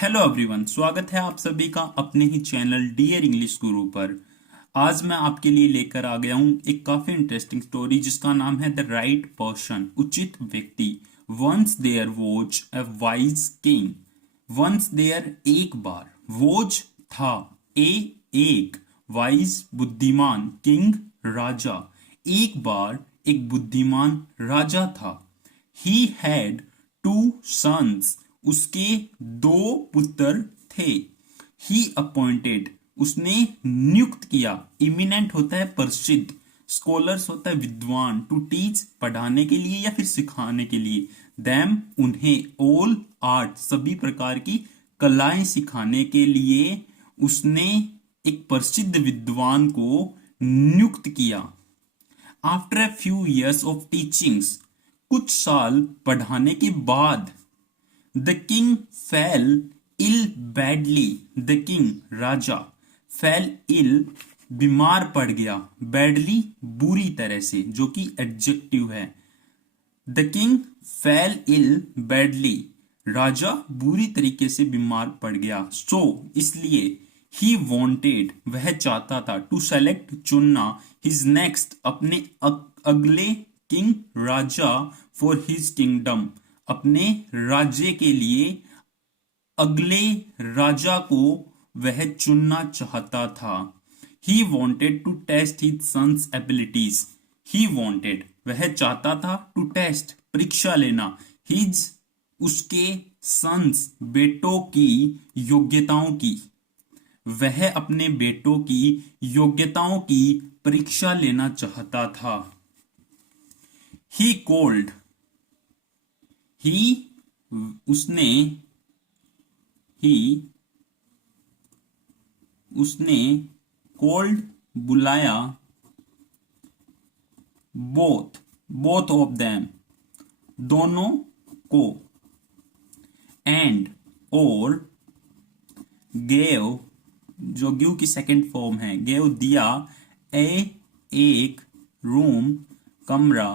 Hello everyone, स्वागत है आप सभी का अपने ही चैनल डियर इंग्लिश गुरु पर। आज मैं आपके लिए लेकर आ गया हूं एक काफी इंटरेस्टिंग स्टोरी जिसका नाम है द राइट पर्सन, उचित व्यक्ति। Once there was a wise king. Once there, एक बार, वॉज था, एक, वाइज बुद्धिमान, किंग राजा। एक बार एक बुद्धिमान राजा था। ही हैड टू सन्स, उसके दो पुत्र थे। ही अपॉइंटेड, उसने नियुक्त किया। इमिनेंट होता है प्रसिद्ध, स्कॉलर्स होता है विद्वान, टू टीच पढ़ाने के लिए या फिर सिखाने के लिए। देम उन्हें, ऑल आर्ट सभी प्रकार की कलाएं सिखाने के लिए उसने एक प्रसिद्ध विद्वान को नियुक्त किया। After a few years of teachings, कुछ साल पढ़ाने के बाद, the king fell ill badly, the king राजा, फेल इल बीमार पड़ गया, बैडली बुरी तरह से, जो कि एडजेक्टिव है। The king fell ill badly, राजा बुरी तरीके से बीमार पड़ गया। सो इसलिए, ही वॉन्टेड, वह चाहता था, टू सेलेक्ट चुनना, हिज नेक्स्ट अपने अगले king Raja, for his kingdom अपने राज्य के लिए अगले राजा को वह चुनना चाहता था। He wanted to test his sons abilities. He wanted, वह चाहता था, टू टेस्ट परीक्षा लेना, हिज उसके सन्स बेटों की योग्यताओं की। वह अपने बेटों की योग्यताओं की परीक्षा लेना चाहता था। ही कॉल्ड, ही उसने, ही उसने कॉल्ड बुलाया, बोथ ऑफ देम दोनों को, एंड और, गेव जो गिव की सेकंड फॉर्म है, गेव दिया, एक रूम कमरा,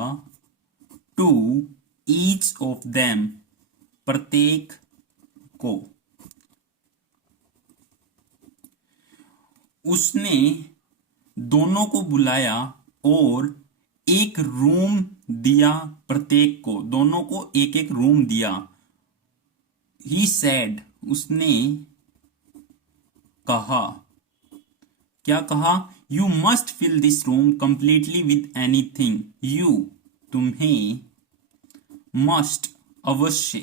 टू ईच ऑफ देम प्रत्येक को। उसने दोनों को बुलाया और एक रूम दिया प्रत्येक को, दोनों को एक एक रूम दिया। ही सेड, उसने कहा, क्या कहा? You must fill this room completely with anything. You तुम्हें, मस्ट अवश्य,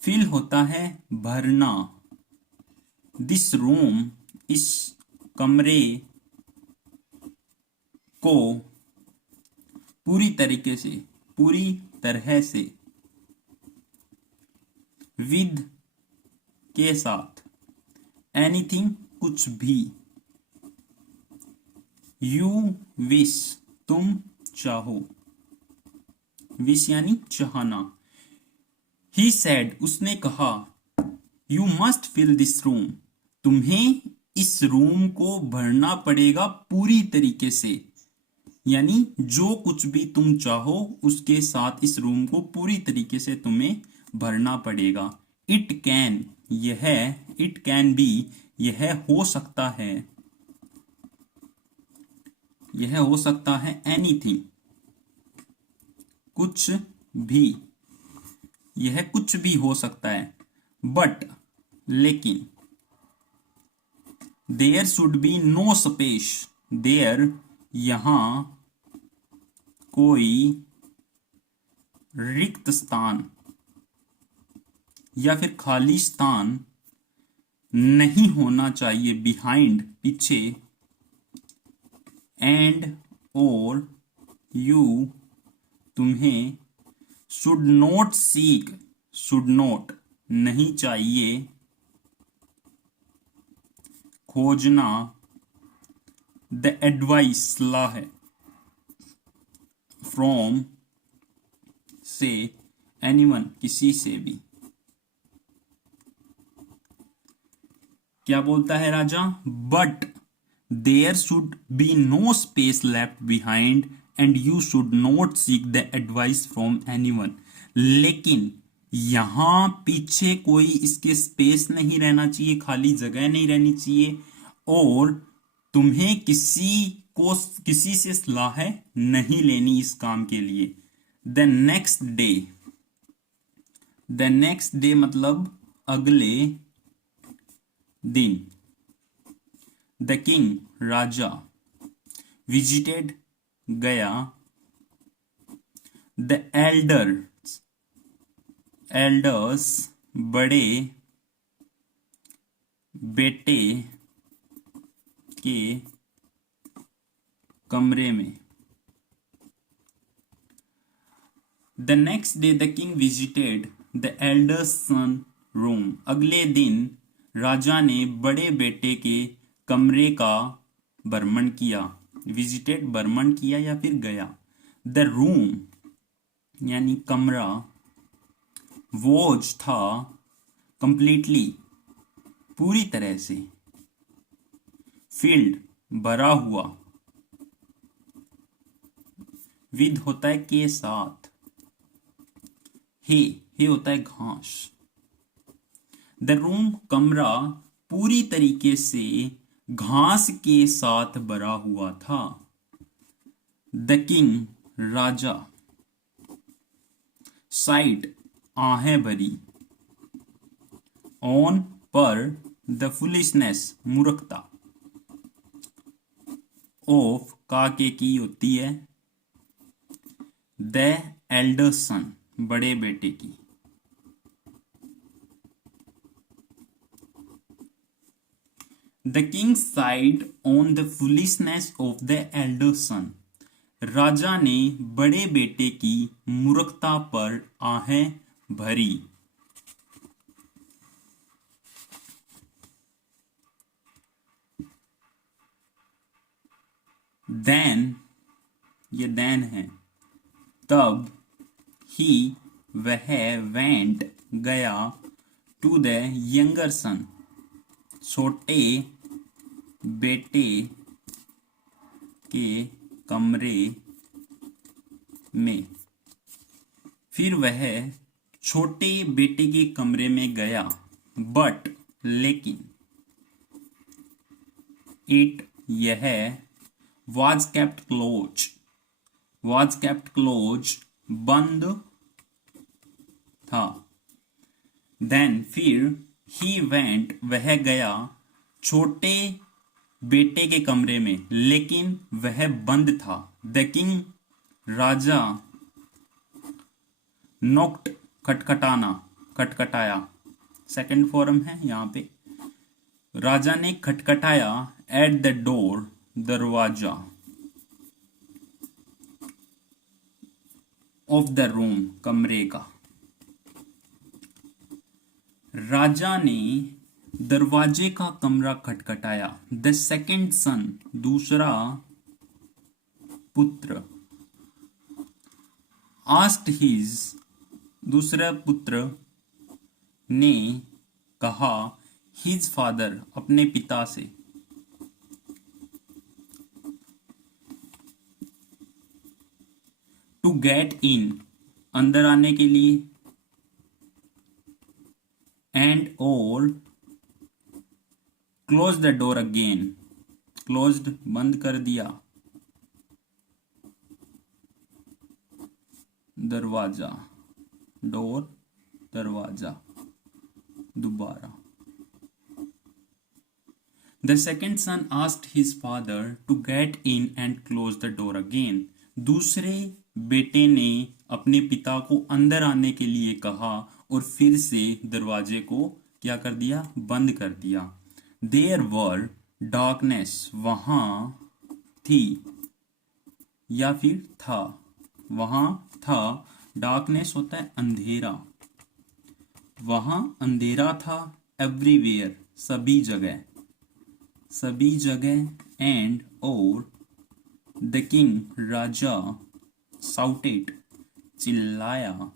फिल होता है भरना, दिस रूम इस कमरे को, पूरी तरीके से, पूरी तरह से, विद के साथ, एनीथिंग कुछ भी, यू विश तुम चाहो, विश यानी चाहना। ही सेड, उसने कहा, you must fill this room, तुम्हें इस रूम को भरना पड़ेगा पूरी तरीके से, यानी जो कुछ भी तुम चाहो उसके साथ इस रूम को पूरी तरीके से तुम्हें भरना पड़ेगा। इट कैन, यह, इट कैन बी, यह हो सकता है, यह हो सकता है, एनीथिंग कुछ भी, यह कुछ भी हो सकता है। बट लेकिन, there should be no space, there यहां कोई रिक्त स्थान या फिर खाली स्थान नहीं होना चाहिए, बिहाइंड पीछे, एंड और, यू तुम्हें, should not seek, should not नहीं चाहिए, खोजना, द एडवाइस सलाह है, फ्रॉम से, एनीवन किसी से भी। क्या बोलता है राजा? But there should be no space left behind and you should not seek the advice from anyone. लेकिन यहां पीछे कोई इसके स्पेस नहीं रहना चाहिए, खाली जगह नहीं रहनी चाहिए, और तुम्हें किसी से सलाह नहीं लेनी इस काम के लिए। The next day, the next day मतलब अगले दिन। द किंग राजा, विजिटेड गया, द एल्डर्स बड़े बेटे के कमरे में। The next day the king visited the elders son room. अगले दिन राजा ने बड़े बेटे के कमरे का भ्रमण किया। विजिटेड भ्रमण किया या फिर गया। द रूम यानी कमरा, वॉज था, कंप्लीटली पूरी तरह से, फील्ड भरा हुआ, विद होता है के साथ, हे होता है घास। द रूम कमरा पूरी तरीके से घास के साथ भरा हुआ था। द किंग राजा, साइड आहें भरी, ऑन पर, द फुलिशनेस मूर्खता, ऑफ का के की होती है द एल्डर सन बड़े बेटे की। The king sighed on the foolishness of the elder son. राजा ने बड़े बेटे की मूर्खता पर आहें भरी। देन, ये देन है, तब, ही वह, वेंट गया, टू द यंगर सन छोटे बेटे के कमरे में। फिर वह छोटे बेटे के कमरे में गया, बट लेकिन, इट यह, was kept closed बंद था। देन फिर, ही वेंट वह गया, छोटे बेटे के कमरे में, लेकिन वह बंद था। द किंग राजा, नॉक्ड खटखटाना, खटखटाया, सेकंड फॉर्म है यहां पे। राजा ने खटखटाया, एट द डोर दरवाजा, ऑफ द रूम कमरे का। राजा ने दरवाजे का कमरा खटखटाया। द सेकेंड सन दूसरा पुत्र, आस्क्ड हिज दूसरा पुत्र ने कहा, हिज फादर अपने पिता से, टू गेट इन अंदर आने के लिए, एंड और close the door again closed बंद कर दिया दरवाजा, डोर दरवाजा दोबारा। The second son asked his father to get in and close the door again. दूसरे बेटे ने अपने पिता को अंदर आने के लिए कहा और फिर से दरवाजे को क्या कर दिया, बंद कर दिया। देयर वर डार्कनेस वहां थी या फिर था, वहां था, डार्कनेस होता है अंधेरा, वहां अंधेरा था, एवरीवेयर सभी जगह, सभी जगह, एंड और, द किंग राजा, साउटेड चिल्लाया,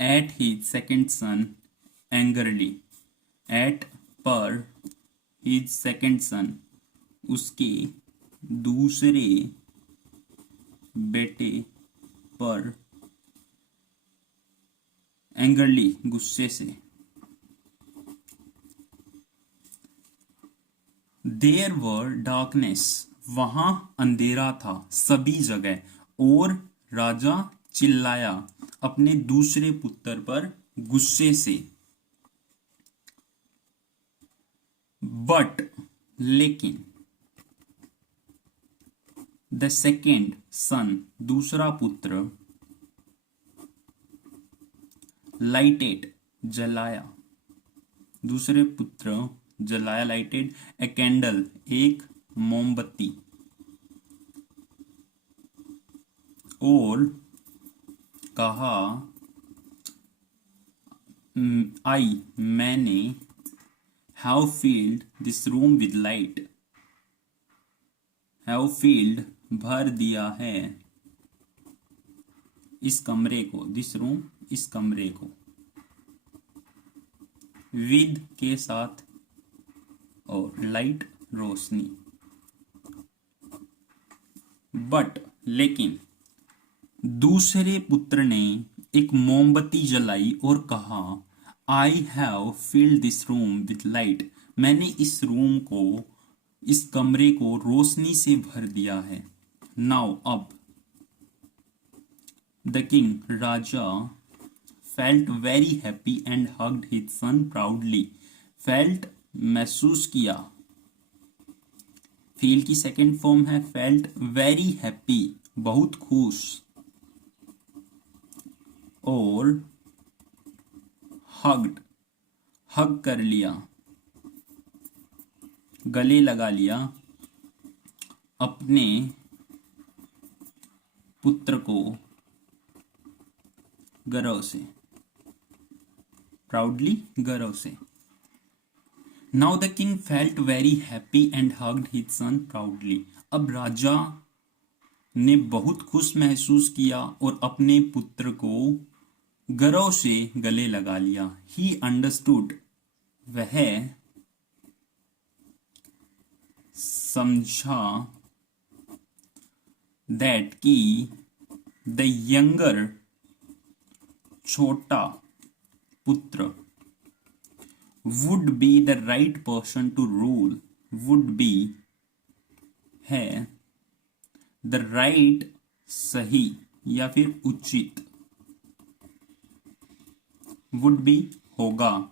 at his second son angrily, at पर, हिज सेकेंड सन उसके दूसरे बेटे पर, एंग्रली, गुस्से से। देयर वर डार्कनेस, वहां अंधेरा था सभी जगह, और राजा चिल्लाया अपने दूसरे पुत्र पर गुस्से से। बट, लेकिन, द सेकेंड सन, दूसरा पुत्र, लाइटेड, जलाया, दूसरे पुत्र जलाया, लाइटेड ए कैंडल, एक मोमबत्ती, और कहा, आई, मैंने, have field this room with light, have field, भर दिया है, इस कमरे को, दिस रूम, इस कमरे को, विद, के साथ, और लाइट, रोशनी। बट, लेकिन, दूसरे पुत्र ने एक मोमबत्ती जलाई और कहा, I have filled this room with light, मैंने इस रूम को, इस कमरे को रोशनी से भर दिया है। नाउ, अब, the king, Raja, felt very happy and hugged his son proudly, felt, महसूस किया, फील की सेकेंड फॉर्म है फेल्ट, वेरी हैप्पी, बहुत खुश, और हग्ड, हग कर लिया, गले लगा लिया, अपने पुत्र को गर्व से, प्राउडली, गर्व से। Now the king felt very happy and hugged his son proudly, अब राजा ने बहुत खुश महसूस किया और अपने पुत्र को गर्व से गले लगा लिया। ही अंडरस्टूड, वह समझा, दैट कि, द यंगर, छोटा पुत्र, would be the right person to rule, would be है, द राइट, सही या फिर उचित, वुड बी होगा,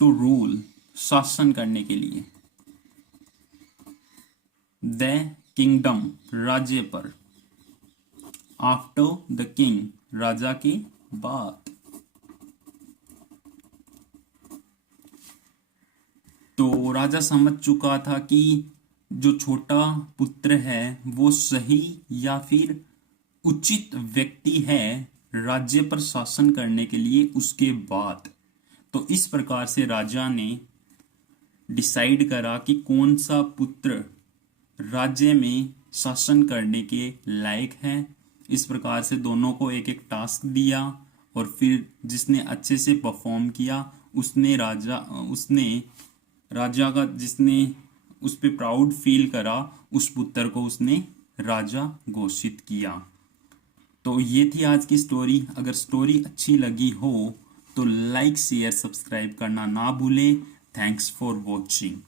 टू रूल, शासन करने के लिए, द किंगडम, राज्य पर, आफ्टर द किंग, राजा के बाद। तो राजा समझ चुका था कि जो छोटा पुत्र है वो सही या फिर उचित व्यक्ति है राज्य पर शासन करने के लिए उसके बाद। तो इस प्रकार से राजा ने डिसाइड करा कि कौन सा पुत्र राज्य में शासन करने के लायक है। इस प्रकार से दोनों को एक एक टास्क दिया और फिर जिसने अच्छे से परफॉर्म किया उसने राजा का, जिसने उस पर प्राउड फील करा, उस पुत्र को उसने राजा घोषित किया। तो ये थी आज की स्टोरी। अगर स्टोरी अच्छी लगी हो तो लाइक, शेयर, सब्सक्राइब करना ना भूलें। Thanks for watching.